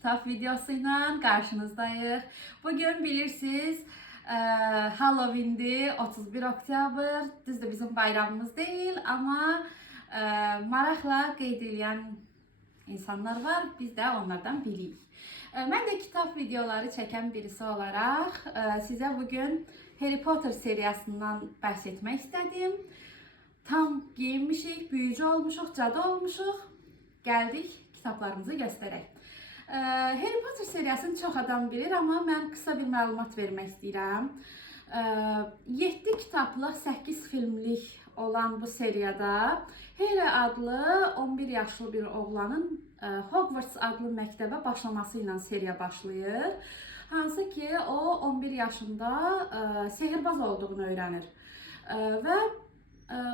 kitap videosuyla karşınızdayız. Bugün bilirsiniz Halloween'di, 31 Oktyabr. Düzdür, bizim bayramımız değil ama maraqla qeyd edən insanlar var. Biz de onlardan bilirik. Ben de kitap videoları çeken birisi olarak size bugün Harry Potter serisinden bahsetmek istedim. Tam giyinmişik, büyücü olmuşuq, cadı olmuşuq. Gəldik kitablarımızı göstərək. Harry Potter seriyasını çox adam bilir, amma mən qısa bir məlumat vermək istəyirəm. 7 kitablıq, 8 filmlik olan bu seriyada Harry adlı 11 yaşlı bir oğlanın Hogwarts adlı məktəbə başlaması ilə seriya başlayır. Hansı ki, o 11 yaşında sehirbaz olduğunu öyrənir. Və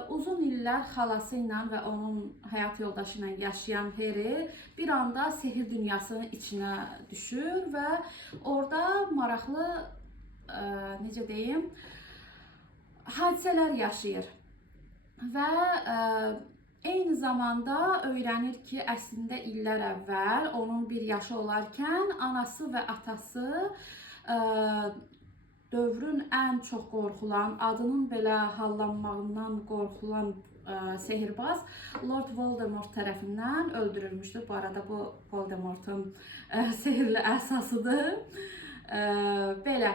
uzun illər xalası ilə və onun həyat yoldaşı ilə yaşayan Harry bir anda sehir dünyasının içinə düşür və orada maraqlı, necə deyim, hadisələr yaşayır. Və eyni zamanda öyrənir ki, əslində illər əvvəl onun 1 yaşı olarkən anası və atası dövrün ən çox qorxulan, adının belə hallanmağından qorxulan sehirbaz Lord Voldemort tərəfindən öldürülmüşdür. Bu arada bu Voldemort'un sehirli əsasıdır. Belə.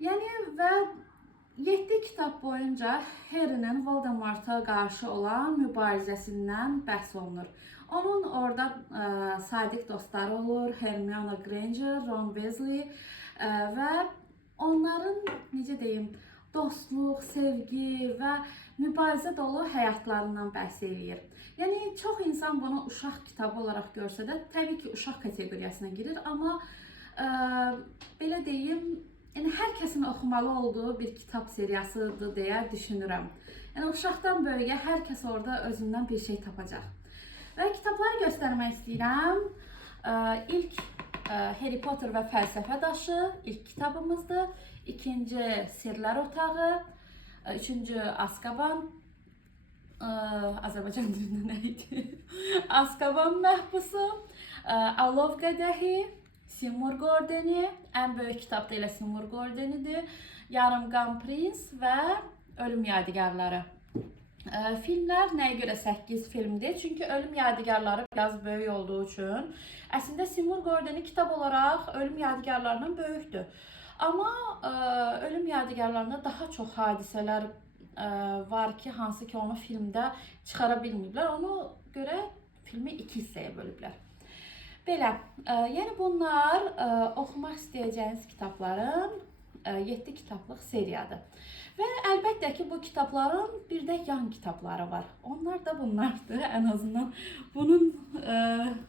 Yəni və 7 kitab boyunca Harry'nin Voldemort'a qarşı olan mübarizəsindən bəhs olunur. Onun orada sadiq dostları olur. Hermione Granger, Ron Weasley və onların, necə deyim, dostluq, sevgi və mübarizə dolu həyatlarından bəhs eləyir. Yəni, çox insan bunu uşaq kitabı olaraq görsə də, təbii ki, uşaq kateqoriyasına girir, amma belə deyim, yəni, hər kəsin oxumalı olduğu bir kitab seriyasıdır deyə düşünürəm. Yəni, uşaqdan böyüyə hər kəs orada özündən bir şey tapacaq. Və kitabları göstərmək istəyirəm. İlk Harry Potter və Fəlsəfə Daşı ilk kitabımızdır. İkinci Sirlər Otağı. Üçüncü Azkaban. Azərbaycan dilində nə idi? Azkaban Məhbusu. Alov Qədəhi. Simur Qordeni. Ən böyük kitab da elə Simur Qordenidir. Yarımqan Prins və Ölüm Yadigarları. Filmlər nəyə görə 8 filmdir? Çünki Ölüm Yadigarları biraz böyük olduğu üçün. Əslində Simur Qordeni kitab olaraq Ölüm Yadigarlarından böyükdür. Amma Ölüm Yadigarlarında daha çox hadisələr var ki, hansı ki onu filmdə çıxara bilməyiblər. Ona görə filmi 2 hissəyə bölüblər. Belə, yəni bunlar oxumaq istəyəcəyiniz kitabların 7 kitablıq seriyadır. Və əlbəttə ki, bu kitabların bir də yan kitabları var. Onlar da bunlardır. Ən azından bunun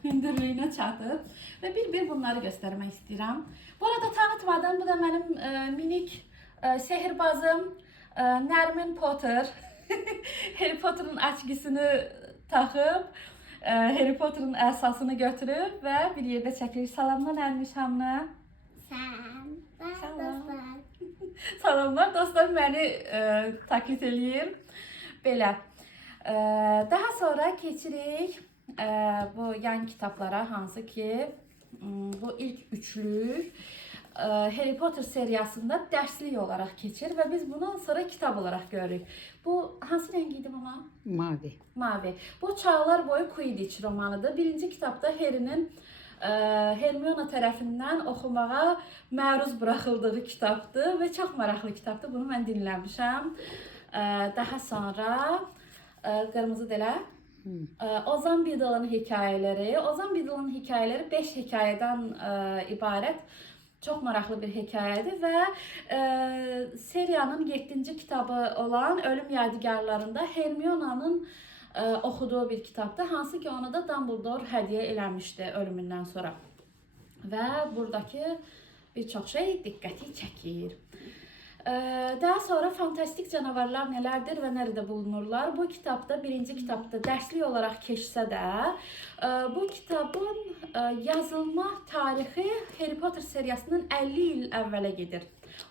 hündürlüyünə çatıb. Və bir-bir bunları göstərmək istəyirəm. Bu arada tanıtmadım. Bu da mənim minik sehirbazım Nərmin Potter. Harry Potter'ın açqısını taxıb, Harry Potter'ın əsasını götürüb və bir yerdə çəkilir. Salamlar Nərmiş hamına. Salam. Salamlar, dostlar məni taklit eləyir. Belə. Daha sonra keçirik bu yan kitablara, hansı ki bu ilk üçlük Harry Potter seriyasında dərslik olaraq keçir və biz bunu sonra kitab olaraq görürük. Bu hansı rəng idi mama? Mavi. Mavi. Bu Çağlar Boyu Quidditch romanıdır. Birinci kitabda Harry'nin Hermione tərəfindən oxumağa məruz buraxıldığı kitabdır və çox maraqlı kitabdır. Bunu mən dinləmişəm. Daha sonra qırmızı dələ Ozan Biddle'ın hekayələri. Ozan Biddle'ın hekayələri 5 hekayədən ibarət çox maraqlı bir hekayədir və seriyanın 7-ci kitabı olan Ölüm Yadigarlarında Hermione'nın oxuduğu bir kitabdır. Hansı ki onu da Dumbledore hədiyyə eləmişdi ölümündən sonra. Və buradakı bir çox şey diqqəti çəkir. Daha sonra fantastik canavarlar nələrdir və nerede bulunurlar? Bu kitabda, birinci kitabda dərslik olaraq keçsə də, bu kitabın yazılma tarixi Harry Potter seriyasının 50 il əvvələ gedir.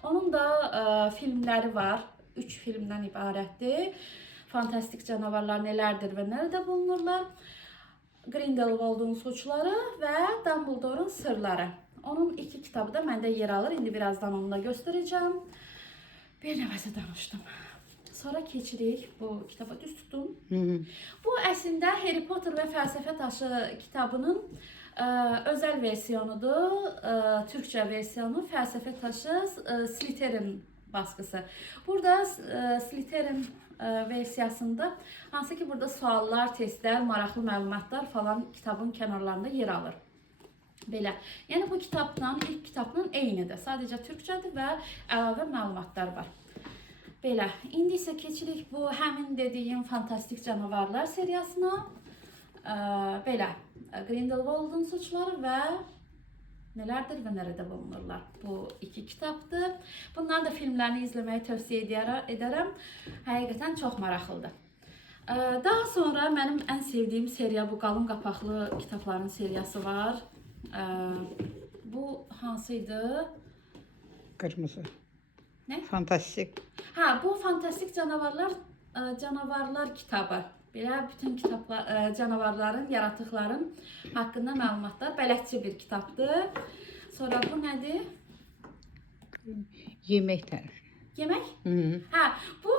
Onun da filmləri var. 3 filmdən ibarətdir. Fantastik canavarlar nələrdir və nerede bulunurlar? Grindelwald'un Suçları və Dumbledore'un Sırları. Onun iki kitabı da məndə yer alır. İndi birazdan onu da göstərəcəm. Bir nəfəsə danışdım. Sonra keçirik bu kitaba, düz tutdum. Bu əslində Harry Potter və Fəlsəfə Daşı kitabının özəl versiyonudur. Türkçə versiyonu Fəlsəfə Daşı Slytherin baskısı. Burada Slytherin versiyasında hansı ki burada suallar, testlər, maraqlı məlumatlar falan kitabın kənarlarında yer alır. Belə. Yəni bu kitabla ilk kitabın eynidir. Sadəcə türkçədir və əlavə məlumatlar var. Belə. İndi isə keçirik bu həmin dediyim fantastik canavarlar seriyasına. Belə. Grindelwald'un Suçları və Nələrdir və Nerede bulunurlar. Bu iki kitabdır. Bunların da filmlərini izləməyi tövsiyə edərəm. Həqiqətən çox maraqlıdır. Daha sonra mənim ən sevdiyim seriya bu qalın qapaqlı kitabların seriyası var. Bu hansıydı? Qırmızı. Ne? Fantastik. Ha, bu fantastik canavarlar kitabı. Belə bütün kitablar, canavarların, yaratıqların haqqında məlumatlar, bələdçi bir kitabdır. Sonra bu nədir? Yemək tərifi. Yemək? Hə, bu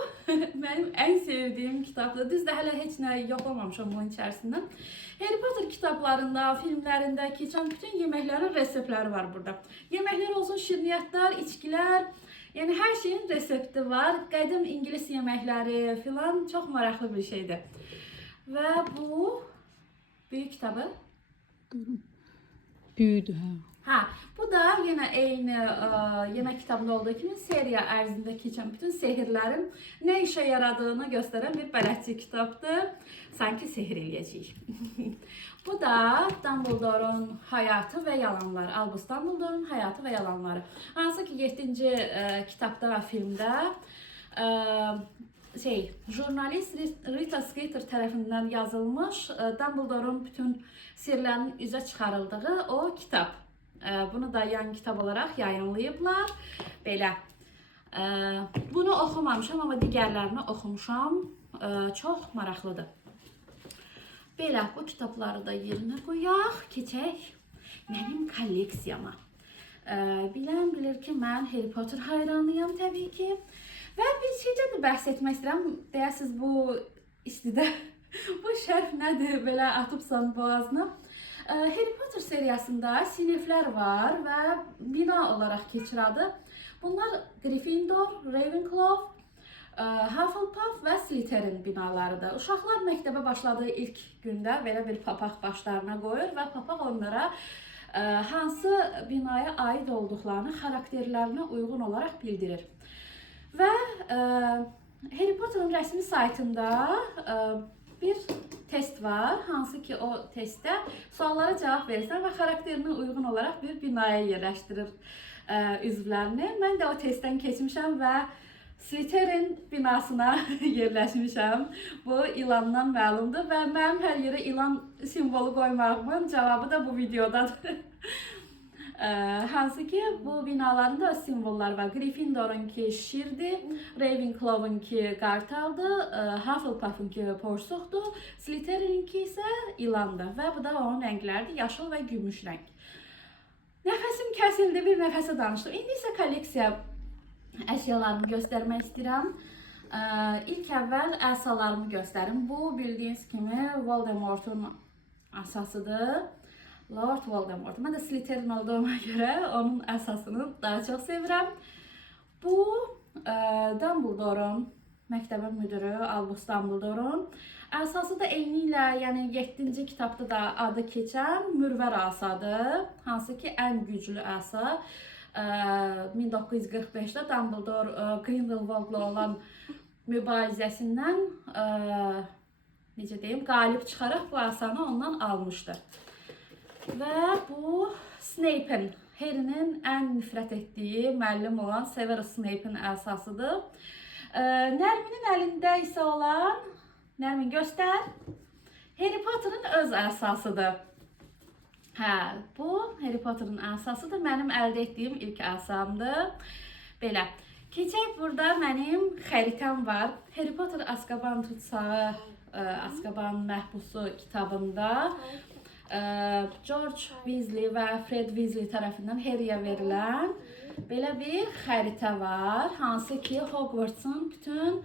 mənim ən sevdiyim kitabdır. Düzdür, hələ heç nə yoxlamamışam bunun içərisindən. Harry Potter kitablarında, filmlərində keçən bütün yeməklərin reseptləri var burada. Yeməklər olsun, şirniyyatlar, içkilər, yəni hər şeyin resepti var. Qədim İngilis yeməkləri filan çox maraqlı bir şeydir. Və bu böyük kitabı. Büyüdü ha. Ha, bu da yenə eyni yemək kitabında olduğu kimi seriya ərzində keçən bütün sehirlərin nə işə yaradığını göstərən bir bələdçi kitabdır. Sanki sehir eləyəcəyik. Bu da Dumbledore'un Həyatı və Yalanları. Albus Dumbledore'un Həyatı və Yalanları. Hansı ki 7-ci kitabda və filmdə jurnalist Rita Skeeter tərəfindən yazılmış Dumbledore'un bütün sirlərinin üzə çıxarıldığı o kitab. Bunu da yan kitab olaraq yayınlayıblar. Belə. Bunu oxumamışam, amma digərlərini oxumuşam. Çox maraqlıdır. Belə, bu kitabları da yerinə qoyaq. Keçək mənim kolleksiyama. Bilən bilir ki, mən Harry Potter hayranıyam təbii ki. Və bir şeydən də bəhs etmək istəyirəm. Deyəsiniz bu istidə bu şərf nədir? Belə atıbsan boğazına. Harry Potter seriyasında siniflər var və bina olaraq keçir adı. Bunlar Gryffindor, Ravenclaw, Hufflepuff və Slytherin binalarıdır. Uşaqlar məktəbə başladığı ilk gündə belə bir papaq başlarına qoyur və papaq onlara hansı binaya aid olduqlarını xarakterlərinə uyğun olaraq bildirir. Və Harry Potter'ın rəsmi saytında bir test var, hansı ki o testdə suallara cavab verirsən və xarakterinə uyğun olaraq bir binaya yerləşdirir üzvlərini. Mən də o testdən keçmişəm və Slytherin binasına yerləşmişəm. Bu ilandan məlumdur və mənim hər yerə ilan simvolu qoymağımın cavabı da bu videodadır. Hansı ki bu binaların da simvolları var. Gryffindor'unki şirdir, Ravenclaw'unki qartaldır, Hufflepuff'unki porsuqdur, Slytherin'inki isə ilandır və bu da onun rəngləridir, yaşıl və gümüş rəng. Nəfəsim kəsildi, bir nəfəsə danışdım. İndi isə kolleksiya əşyalarımı göstərmək istəyirəm. İlk əvvəl əsalarımı göstərim. Bu bildiyiniz kimi Voldemort'un əsasıdır. Lord Voldemort. Mən də Slytherin olduğuma görə onun əsasını daha çox sevirəm. Bu Dumbledore'un, məktəbin müdürü Albus Dumbledore'un əsası da eyni ilə, yəni 7-ci kitabda da adı keçən mürvər əsadır. Hansı ki ən güclü əsa. 1945-də Dumbledore Grindelwald'la olan mübarizəsindən necə deyim, qalib çıxaraq bu əsanı ondan almışdır. Və bu Snape'in, Harry'nin ən nifrət etdiyi müəllim olan Severus Snape'in əsasıdır. Nərminin əlində isə olan, Nərmin göstər, Harry Potter'ın öz əsasıdır. Hə, bu Harry Potter'ın əsasıdır. Mənim əldə etdiyim ilk əsamdır. Belə. Keçək, burada mənim xəritəm var. Harry Potter Azkaban tutsağı Azkaban Məhbusu kitabında George Weasley və Fred Weasley tərəfindən Harry'yə verilən belə bir xəritə var, hansı ki Hogwarts'ın bütün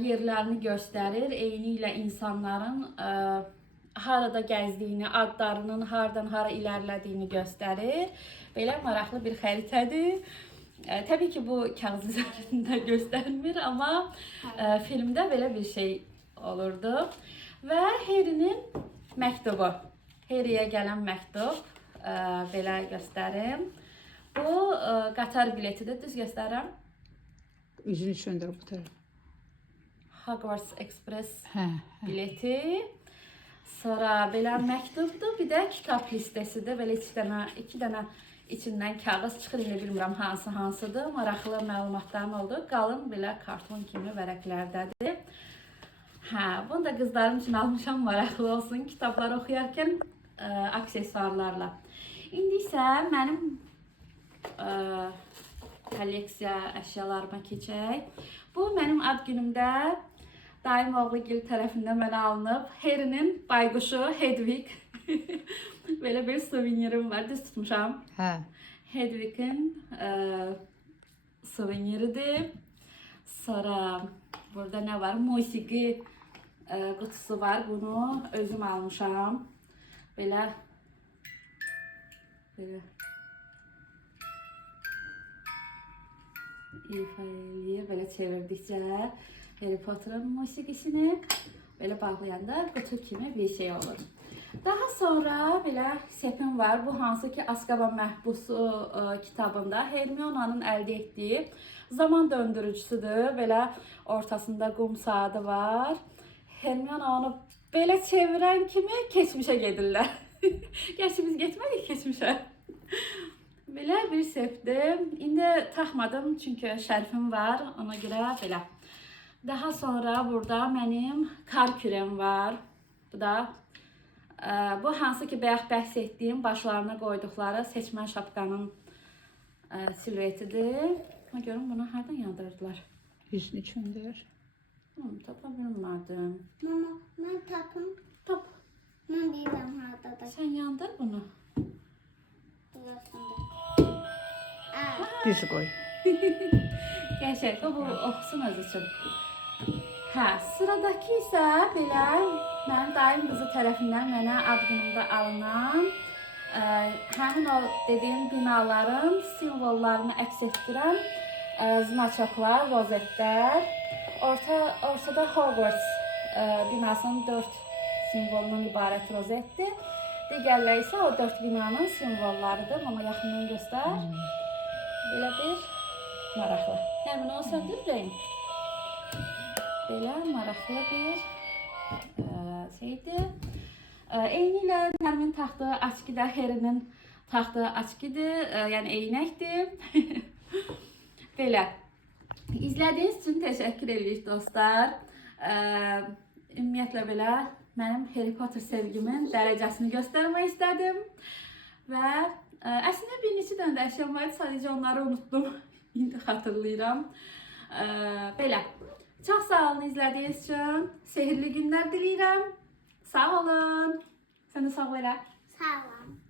yerlərini göstərir, eyni ilə insanların harada gəzdiyini, adlarının hardan hara ilərlədiyini göstərir. Belə maraqlı bir xəritədir. Təbii ki bu kağız üzərində göstərmir, amma filmdə belə bir şey olurdu. Və Harry'nin məktubu. Harry'yə gələn məktub belə göstərim. Bu qatar biletidir, düz göstərirəm. Üzünü çöndür bu tərəf. Hogwarts Express Hə. bileti. Sonra belə məktubdur, bir də kitab listəsidir. Belə iki dənə içindən kağız çıxır, indi bilmirəm hansıdır. Maraqlı məlumatlarım oldu. Qalın belə karton kimi vərəqlərdədir. Hə, bunu da qızlarım üçün almışam, maraqlı olsun kitabları oxuyarkən aksesuarlarla. İndi isə mənim kolleksiya əşyalarıma keçək. Bu mənim ad günümdə Daim Oğlugil tərəfindən mənə alınıb. Harry'nin bayquşu Hedwig. Belə bir suvenirim var, düz tutmuşam. Hə. Hedwig'in suveniridir. Sonra burada nə var? Musiqi qutusu var. Bunu özüm almışam. Belə ifa eləyir, belə çevirdikcə Harry Potter'ın musiqisini belə bağlayanda qutu kimi bir şey olur. Daha sonra belə sepim var. Bu hansı ki Azkaban Məhbusu kitabında Hermiona'nın əldə etdiyi zaman döndürücüsüdür. Belə ortasında qum saatı var. Hermiona onu belə çevirən kimi keçmişə gedirlər. Gerçi biz getmədik keçmişə. Belə bir sepdir. İndi taxmadım çünki şərfim var. Ona görə belə. Daha sonra burada mənim kar kürəm var. Bu da bu hansı ki bayaq bəhs etdiyim başlarına qoyduqları seçmən şapkanın silüetidir. Görün bunu hardan yandırdılar? Yüzünü çöndür. Tapa bilmədim. Mama, mən tapım. Top. Mən bilirəm haradadır. Sen yandır bunu. Burasında. Düz qoy. Gerçekten bu oxusun öz üçün. Hə, sıradakı isə belə mənim daim qızı tərəfindən mənə ad günümdə alınan həmin o dediyim binaların simvollarını əks etdirən znaçoklar, rozetlər. Ortada Hogwarts binasının 4 simvolundan ibarət rozetdir. Digərləri isə o 4 binanın simvollarıdır. Mama yaxından göstər. Belə bir maraqlı. Həmin o söndürürəm. Belə maraqlı bir şeydir. Eyni ilə Nərmin taxtığı açki da Harry'nin taxtığı açkidir. Yəni eynəkdir. Belə. İzlədiyiniz üçün təşəkkür edirik dostlar. Ümumiyyətlə belə mənim Harry Potter sevgimin dərəcəsini göstərmək istədim. Və əslində bir neçə dənə də əşyam var idi, sadəcə onları unutdum. İndi xatırlayıram. Belə. Çox sağ olun izlədiyiniz üçün. Sehirli günlər diləyirəm. Sağ olun. Sən də sağ ol elə. Sağ olun.